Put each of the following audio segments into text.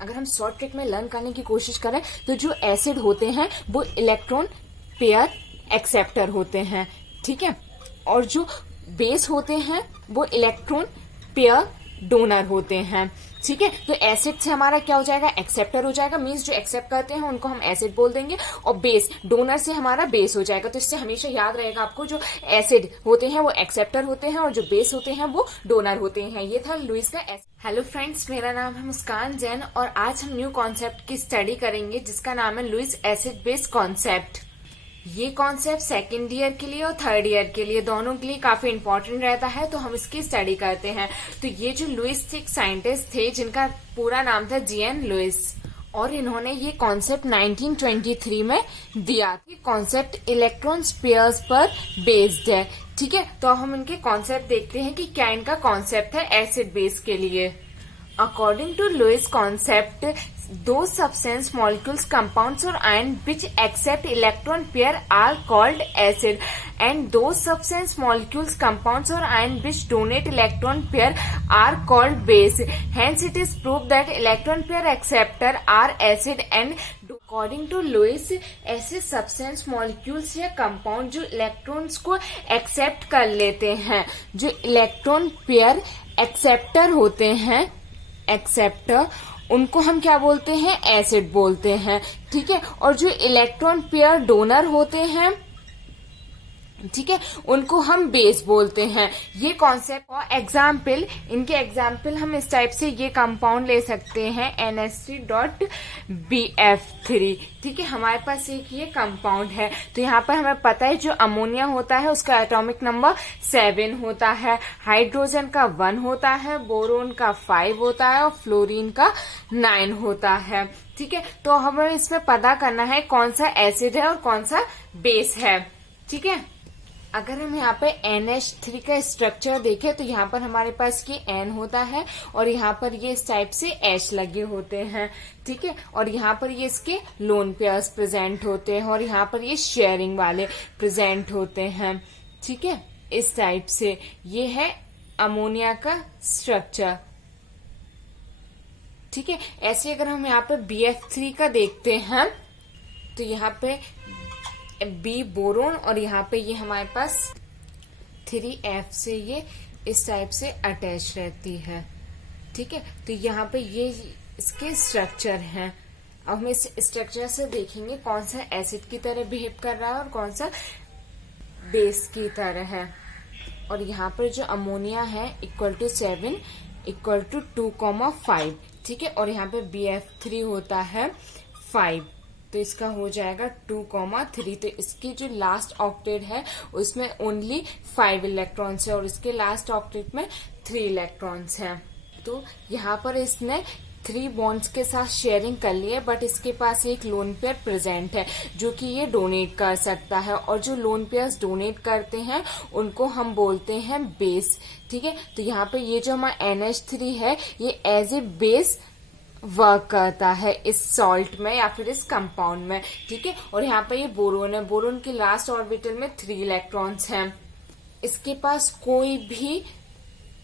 अगर हम short trick में लर्न करने की कोशिश करें तो जो एसिड होते हैं वो इलेक्ट्रॉन पेयर एक्सेप्टर होते हैं, ठीक है, और जो बेस होते हैं वो इलेक्ट्रॉन पेयर डोनर होते हैं, ठीक है। तो एसिड से हमारा क्या हो जाएगा, एक्सेप्टर हो जाएगा, मींस जो एक्सेप्ट करते हैं उनको हम एसिड बोल देंगे, और बेस डोनर से हमारा बेस हो जाएगा। तो इससे हमेशा याद रहेगा आपको, जो एसिड होते हैं वो एक्सेप्टर होते हैं और जो बेस होते हैं वो डोनर होते हैं। ये था लुईस का एसिड। हेलो फ्रेंड्स, मेरा नाम है मुस्कान जैन और आज हम न्यू कॉन्सेप्ट की स्टडी करेंगे जिसका नाम है लुईस एसिड बेस कॉन्सेप्ट। ये कॉन्सेप्ट सेकेंड ईयर के लिए और थर्ड ईयर के लिए दोनों के लिए काफी इंपॉर्टेंट रहता है, तो हम इसकी स्टडी करते हैं। तो ये जो लुईस एक साइंटिस्ट थे जिनका पूरा नाम था जीएन लुईस, और इन्होंने ये कॉन्सेप्ट 1923 में दिया। ये कॉन्सेप्ट इलेक्ट्रॉन पेयर्स पर बेस्ड है, ठीक है। तो अब हम इनके कॉन्सेप्ट देखते हैं कि क्या इनका कॉन्सेप्ट है एसिड बेस के लिए। According to Lewis concept, those substance molecules, compounds or ion which accept electron pair are called acid, and those substance molecules, compounds or ion which donate electron pair are called base. Hence, it is proved that electron pair acceptor are acid and according to Lewis ऐसे substance molecules या compound जो electrons को accept कर लेते हैं, जो electron pair acceptor होते हैं, एक्सेप्टर, उनको हम क्या बोलते हैं, एसिड बोलते हैं, ठीक है। और जो इलेक्ट्रॉन पेयर डोनर होते हैं, ठीक है, उनको हम बेस बोलते हैं। ये कॉन्सेप्ट और एग्जाम्पल, इनके एग्जाम्पल हम इस टाइप से ये कंपाउंड ले सकते हैं NH3.BF3, ठीक है। हमारे पास एक ये कंपाउंड है, तो यहाँ पर हमें पता है जो अमोनिया होता है उसका एटॉमिक नंबर 7 होता है, हाइड्रोजन का 1 होता है, बोरोन का 5 होता है और फ्लोरीन का 9 होता है, ठीक है। तो हमें इसमें पता करना है कौन सा एसिड है और कौन सा बेस है, ठीक है। अगर हम यहाँ पे NH3 का स्ट्रक्चर देखें तो यहाँ पर हमारे पास ये N होता है और यहाँ पर ये इस टाइप से H लगे होते हैं, ठीक है, और यहाँ पर ये इसके लोन पेयर्स प्रेजेंट होते हैं और यहाँ पर ये शेयरिंग वाले प्रेजेंट होते हैं, ठीक है, इस टाइप से। ये है अमोनिया का स्ट्रक्चर, ठीक है। ऐसे अगर हम यहाँ पे BF3 का देखते हैं तो यहाँ पे बी बोरोन और यहाँ पे ये हमारे पास 3F से ये इस टाइप से अटैच रहती है, ठीक है। तो यहाँ पे ये इसके स्ट्रक्चर हैं। अब हम इस स्ट्रक्चर से देखेंगे कौन सा एसिड की तरह बिहेव कर रहा है और कौन सा बेस की तरह है। और यहाँ पर जो अमोनिया है इक्वल टू 7 इक्वल टू 2,5, ठीक है, और यहाँ पे BF3 होता है 5, तो इसका हो जाएगा 2,3। तो इसकी जो लास्ट ऑक्टेट है उसमें ओनली 5 इलेक्ट्रॉन्स है और इसके लास्ट ऑक्टेट में 3 इलेक्ट्रॉन्स हैं। तो यहाँ पर इसने 3 बॉन्ड्स के साथ शेयरिंग कर ली है, बट इसके पास एक लोन पेयर प्रेजेंट है जो कि ये डोनेट कर सकता है, और जो लोन पेयर्स डोनेट करते हैं उनको हम बोलते हैं बेस, ठीक है। तो यहाँ पे ये जो हमारा NH3 है ये एज ए बेस वर्क करता है इस सॉल्ट में या फिर इस कंपाउंड में, ठीक है। और यहाँ पे ये बोरोन है, बोरोन के लास्ट ऑर्बिटल में 3 इलेक्ट्रॉन्स हैं। इसके पास कोई भी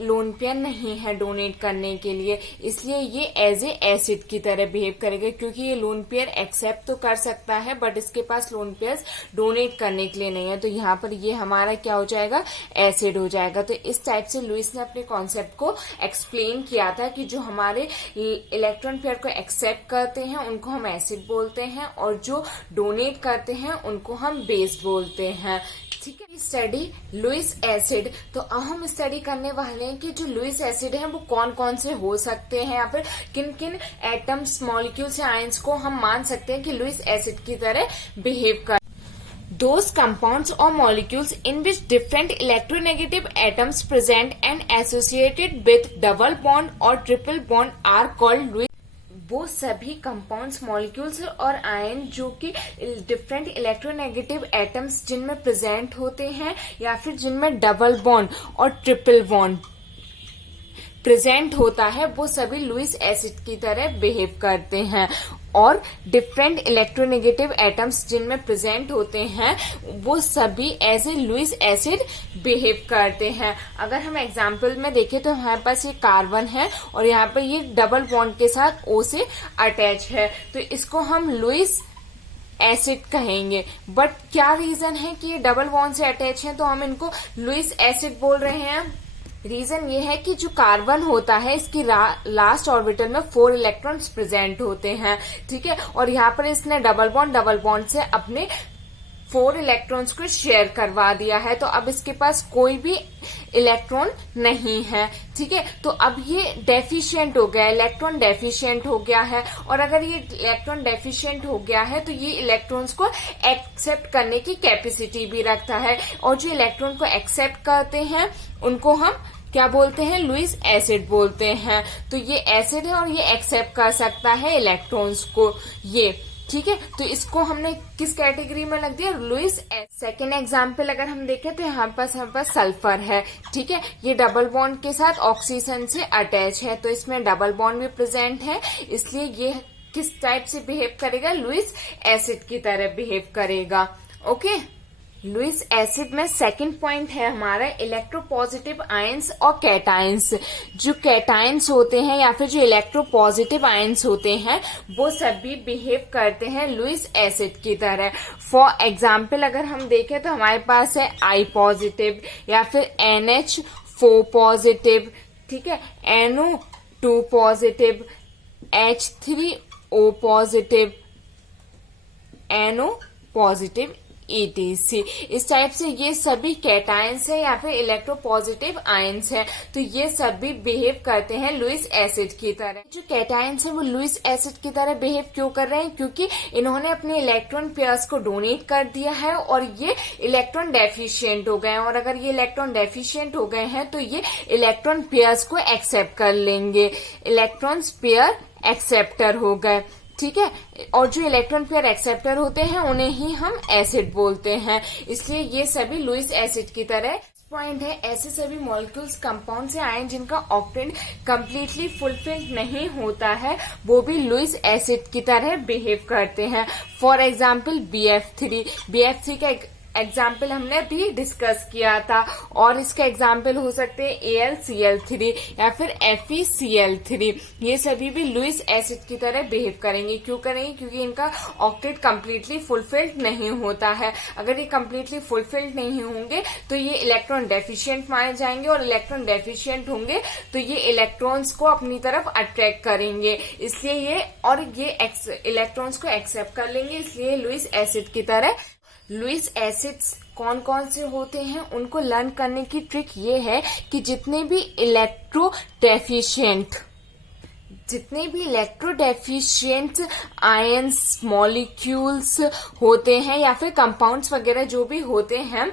लोन पेयर नहीं है डोनेट करने के लिए, इसलिए ये एज ए एसिड की तरह बिहेव करेगा, क्योंकि ये लोन पेयर एक्सेप्ट तो कर सकता है बट इसके पास लोन पेयर्स डोनेट करने के लिए नहीं है। तो यहाँ पर ये हमारा क्या हो जाएगा, एसिड हो जाएगा। तो इस टाइप से लुईस ने अपने कॉन्सेप्ट को एक्सप्लेन किया था कि जो हमारे इलेक्ट्रॉन पेयर को एक्सेप्ट करते हैं उनको हम एसिड बोलते हैं और जो डोनेट करते हैं उनको हम बेस बोलते हैं, ठीक है। Study Lewis acid. तो अब हम स्टडी करने वाले हैं कि जो लुईस एसिड है वो कौन कौन से हो सकते हैं या फिर किन किन एटम्स, मॉलिक्यूल्स या आयंस को हम मान सकते हैं कि लुईस एसिड की तरह बिहेव कर। Those compounds or molecules in which different electronegative atoms present and associated with double bond or triple bond are called Lewis। वो सभी कंपाउंड्स, मॉलिक्यूल्स और आयन जो कि डिफरेंट इलेक्ट्रोनेगेटिव एटम्स जिनमें प्रेजेंट होते हैं या फिर जिनमें डबल बॉन्ड और ट्रिपल बॉन्ड प्रेजेंट होता है वो सभी लुईस एसिड की तरह बिहेव करते हैं, और डिफरेंट इलेक्ट्रोनेगेटिव एटम्स जिनमें प्रेजेंट होते हैं वो सभी as a Lewis acid behave करते हैं। अगर हम एग्जांपल में देखें तो हमारे पास ये कार्बन है और यहाँ पे ये डबल बॉन्ड के साथ O से अटैच है, तो इसको हम लुईस एसिड कहेंगे। बट क्या रीजन है कि ये डबल बॉन्ड से अटैच है तो हम इनको लुईस एसिड बोल रहे हैं? रीजन ये है कि जो कार्बन होता है इसकी लास्ट ऑर्बिटल में 4 इलेक्ट्रॉन्स प्रेजेंट होते हैं, ठीक है, और यहाँ पर इसने डबल बॉन्ड से अपने 4 इलेक्ट्रॉन्स को शेयर करवा दिया है, तो अब इसके पास कोई भी इलेक्ट्रॉन नहीं है, ठीक है। तो अब ये डेफिशिएंट हो गया, इलेक्ट्रॉन डेफिशिएंट हो गया है, और अगर ये इलेक्ट्रॉन डेफिशिएंट हो गया है तो ये इलेक्ट्रॉन्स को एक्सेप्ट करने की कैपेसिटी भी रखता है, और जो इलेक्ट्रॉन को एक्सेप्ट करते हैं उनको हम क्या बोलते हैं? लुईस एसिड बोलते हैं। तो ये एसिड है और ये एक्सेप्ट कर सकता है इलेक्ट्रॉन्स को, ये ठीक है। तो इसको हमने किस कैटेगरी में रख दिया? Lewis acid. सेकेंड एग्जाम्पल अगर हम देखें तो यहाँ पास हमारे पास सल्फर है, ठीक है, ये डबल बॉन्ड के साथ ऑक्सीजन से अटैच है, तो इसमें डबल बॉन्ड भी प्रेजेंट है, इसलिए ये किस टाइप से बिहेव करेगा? लुईस एसिड की तरह बिहेव करेगा। ओके, लुईस एसिड में सेकंड पॉइंट है हमारा इलेक्ट्रोपॉजिटिव आयंस और कैटायंस। जो कैटायंस होते हैं या फिर जो इलेक्ट्रोपॉजिटिव आयंस होते हैं वो सभी बिहेव करते हैं लुईस एसिड की तरह। फॉर एग्जाम्पल अगर हम देखें तो हमारे पास है I पॉजिटिव या फिर NH4 पॉजिटिव, ठीक है, NO2 positive, H3O positive, NO positive ETC। इस टाइप से ये सभी कैटायंस है या फिर इलेक्ट्रोपॉजिटिव आयंस है, तो ये सभी बिहेव करते हैं लुईस एसिड की तरह। जो कैटायंस है वो लुईस एसिड की तरह बिहेव क्यों कर रहे हैं? क्योंकि इन्होंने अपने इलेक्ट्रॉन पेयर्स को डोनेट कर दिया है और ये इलेक्ट्रॉन डेफिशिएंट हो गए हैं, और अगर ये इलेक्ट्रॉन डेफिशिएंट हो गए हैं तो ये इलेक्ट्रॉन पेयर्स को एक्सेप्ट कर लेंगे, इलेक्ट्रॉन पेयर एक्सेप्टर हो गए, ठीक है, और जो इलेक्ट्रॉन पेयर एक्सेप्टर होते हैं उन्हें ही हम एसिड बोलते हैं, इसलिए ये सभी लुईस एसिड की तरह। पॉइंट है ऐसे सभी मॉलिक्यूल्स कंपाउंड से आए जिनका ऑक्टेट कंप्लीटली फुलफिल्ड नहीं होता है वो भी लुईस एसिड की तरह बिहेव करते हैं। फॉर एग्जाम्पल BF3 का एग्जाम्पल हमने भी डिस्कस किया था, और इसका एग्जाम्पल हो सकते हैं AlCl3 या फिर FeCl3। ये सभी भी लुईस एसिड की तरह बिहेव करेंगे। क्यों करेंगे? क्योंकि इनका ऑक्टेट कंप्लीटली फुलफिल्ड नहीं होता है। अगर ये कंप्लीटली फुलफिल्ड नहीं होंगे तो ये इलेक्ट्रॉन डेफिशिएंट माने जाएंगे, और इलेक्ट्रॉन डेफिशिएंट होंगे तो ये इलेक्ट्रॉन्स को अपनी तरफ अट्रैक्ट करेंगे, इसलिए ये इलेक्ट्रॉन्स को एक्सेप्ट कर लेंगे, इसलिए लुईस एसिड की तरह। लुईस एसिड्स कौन कौन से होते हैं उनको लर्न करने की ट्रिक ये है कि जितने भी इलेक्ट्रो डेफिशिएंट आयंस मॉलिक्यूल्स होते हैं या फिर कंपाउंड्स वगैरह जो भी होते हैं,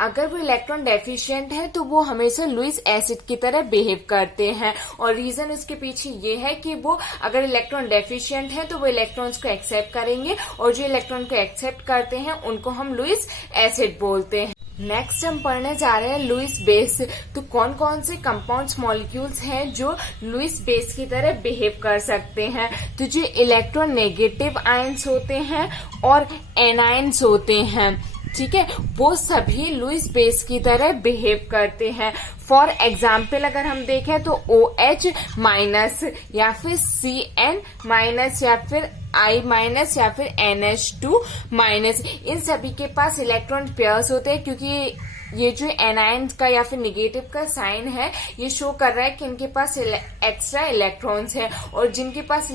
अगर वो इलेक्ट्रॉन डेफिशिएंट है तो वो हमेशा लुईस एसिड की तरह बिहेव करते हैं। और रीजन इसके पीछे ये है कि वो अगर इलेक्ट्रॉन डेफिशिएंट है तो वो इलेक्ट्रॉन्स को एक्सेप्ट करेंगे, और जो इलेक्ट्रॉन को एक्सेप्ट करते हैं उनको हम लुईस एसिड बोलते हैं। नेक्स्ट हम पढ़ने जा रहे हैं लुईस बेस। तो कौन कौन से कंपाउंड्स मॉलिक्यूल्स हैं जो लुईस बेस की तरह बिहेव कर सकते हैं? तो जो इलेक्ट्रॉन नेगेटिव आयंस होते हैं और एनायंस होते हैं, ठीक है, वो सभी लुईस बेस की तरह बिहेव करते हैं। फॉर एग्जाम्पल अगर हम देखें तो OH माइनस या फिर CN माइनस या फिर I माइनस या फिर NH2 माइनस, इन सभी के पास इलेक्ट्रॉन पेयर्स होते हैं, क्योंकि ये जो एनायन का या फिर निगेटिव का साइन है ये शो कर रहा है कि इनके पास एक्स्ट्रा इलेक्ट्रॉन्स है, और जिनके पास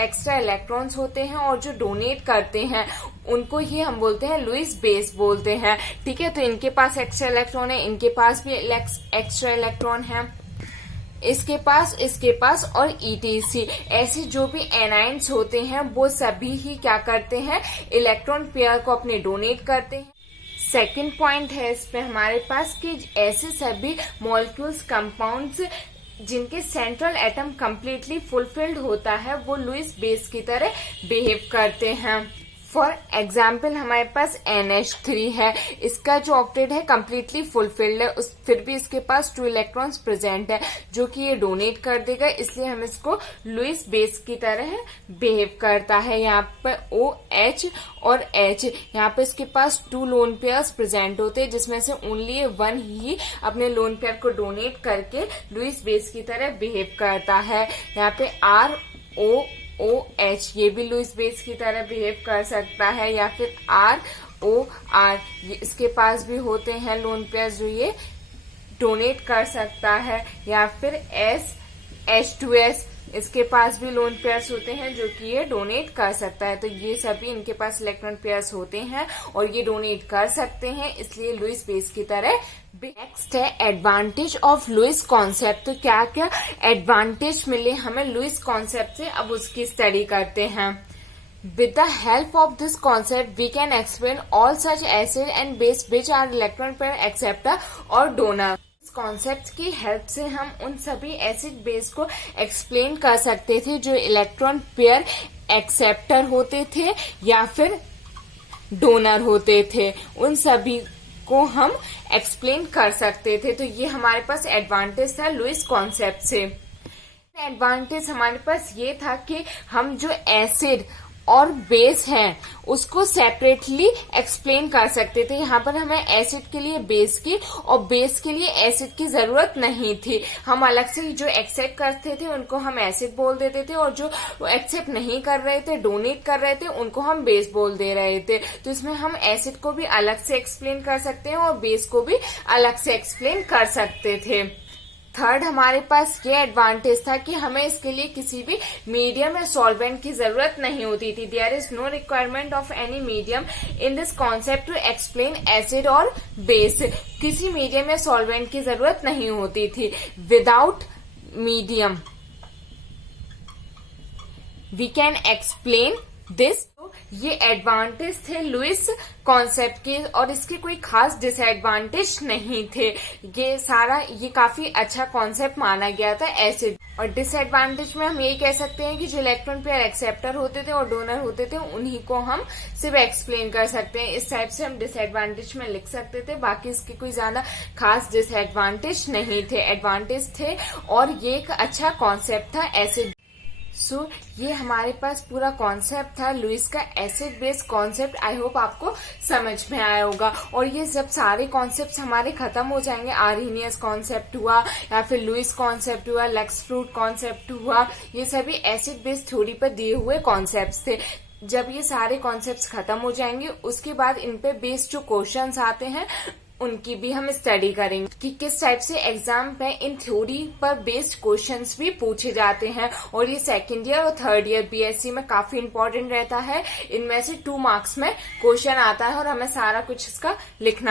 एक्स्ट्रा इलेक्ट्रॉन्स होते हैं और जो डोनेट करते हैं उनको ही हम बोलते हैं लुईस बेस बोलते हैं, ठीक है। तो इनके पास एक्स्ट्रा इलेक्ट्रॉन है, इनके पास भी एक्स्ट्रा इलेक्ट्रॉन है, इसके पास और ETC। ऐसे जो भी एनायंस होते हैं वो सभी ही क्या करते हैं? इलेक्ट्रॉन पेयर को अपने डोनेट करते हैं। सेकंड पॉइंट है इस पे हमारे पास कि ऐसे सभी मॉलिक्यूल्स कंपाउंड्स जिनके सेंट्रल एटम कंप्लीटली फुलफिल्ड होता है वो लुईस बेस की तरह बिहेव करते हैं। फॉर एग्जाम्पल हमारे पास NH3 है, इसका जो ऑक्टेट है कम्प्लीटली फुलफिल्ड है, फिर भी इसके पास 2 इलेक्ट्रॉन्स प्रेजेंट है जो कि ये डोनेट कर देगा, इसलिए हम इसको लुईस बेस की तरह बिहेव करता है। यहाँ पे OH और H, यहाँ पे इसके पास 2 लोन पेयर्स प्रेजेंट होते हैं जिसमें से ओनली 1 ही अपने लोन पेयर को डोनेट करके लुईस बेस की तरह बिहेव करता है। यहाँ पे ROOH ये भी लुईस बेस की तरह बिहेव कर सकता है, या फिर ROR इसके पास भी होते हैं लोन पेयर्स जो ये डोनेट कर सकता है, या फिर SH2S इसके पास भी लोन पेयर्स होते हैं जो कि ये डोनेट कर सकता है। तो ये सभी इनके पास इलेक्ट्रॉन पेयर्स होते हैं और ये डोनेट कर सकते हैं, इसलिए लुईस बेस की तरह। नेक्स्ट है एडवांटेज ऑफ लुईस कॉन्सेप्ट। तो क्या क्या एडवांटेज मिले हमें लुईस कॉन्सेप्ट से, अब उसकी स्टडी करते हैं। With the help of this concept, we can explain all such acid and base which are electron pair acceptor or donor. इस कॉन्सेप्ट की हेल्प से हम उन सभी एसिड बेस को एक्सप्लेन कर सकते थे जो इलेक्ट्रॉन पेयर एक्सेप्टर होते थे या फिर डोनर होते थे, उन सभी को हम एक्सप्लेन कर सकते थे। तो ये हमारे पास एडवांटेज था लुईस कॉन्सेप्ट से। एडवांटेज हमारे पास ये था कि हम जो एसिड और बेस है उसको सेपरेटली एक्सप्लेन कर सकते थे। यहाँ पर हमें एसिड के लिए बेस की और बेस के लिए एसिड की जरूरत नहीं थी। हम अलग से जो एक्सेप्ट करते थे उनको हम एसिड बोल देते थे, और जो एक्सेप्ट नहीं कर रहे थे, डोनेट कर रहे थे, उनको हम बेस बोल दे रहे थे। तो इसमें हम एसिड को भी अलग से एक्सप्लेन कर सकते हैं और बेस को भी अलग से एक्सप्लेन कर सकते थे। थर्ड हमारे पास ये एडवांटेज था कि हमें इसके लिए किसी भी मीडियम या सॉल्वेंट की जरूरत नहीं होती थी। There is no requirement of any medium in this concept to explain acid और बेस। किसी मीडियम या सॉल्वेंट की जरूरत नहीं होती थी। Without medium we can explain this. ये एडवांटेज थे लुईस कॉन्सेप्ट के, और इसके कोई खास डिसएडवांटेज नहीं थे। ये काफी अच्छा कॉन्सेप्ट माना गया था एसिड। और डिसएडवांटेज में हम यही कह सकते हैं कि जो इलेक्ट्रॉन पेयर एक्सेप्टर होते थे और डोनर होते थे उन्हीं को हम सिर्फ एक्सप्लेन कर सकते हैं। इस टाइप से हम डिसएडवांटेज में लिख सकते थे, बाकी इसके कोई ज्यादा खास डिसएडवांटेज नहीं थे, एडवांटेज थे, और ये एक अच्छा कॉन्सेप्ट था एसिड। सो ये हमारे पास पूरा कॉन्सेप्ट था लुईस का acid base concept. I hope आपको समझ में आया होगा। और ये जब सारे कॉन्सेप्ट्स हमारे खत्म हो जाएंगे, आर्हेनियस कॉन्सेप्ट हुआ या फिर लुईस कॉन्सेप्ट हुआ, लक्स फ्रूट कॉन्सेप्ट हुआ, ये सभी एसिड बेस थ्योरी पर दिए हुए कॉन्सेप्ट्स थे। जब ये सारे कॉन्सेप्ट्स खत्म हो जाएंगे उसके बाद इन पे बेस्ड जो क्वेश्चंस आते हैं उनकी भी हम स्टडी करेंगे कि किस टाइप से एग्जाम में इन थ्योरी पर बेस्ड क्वेश्चंस भी पूछे जाते हैं। और ये सेकंड ईयर और थर्ड ईयर बीएससी में काफी इंपॉर्टेंट रहता है। इनमें से 2 मार्क्स में क्वेश्चन आता है और हमें सारा कुछ इसका लिखना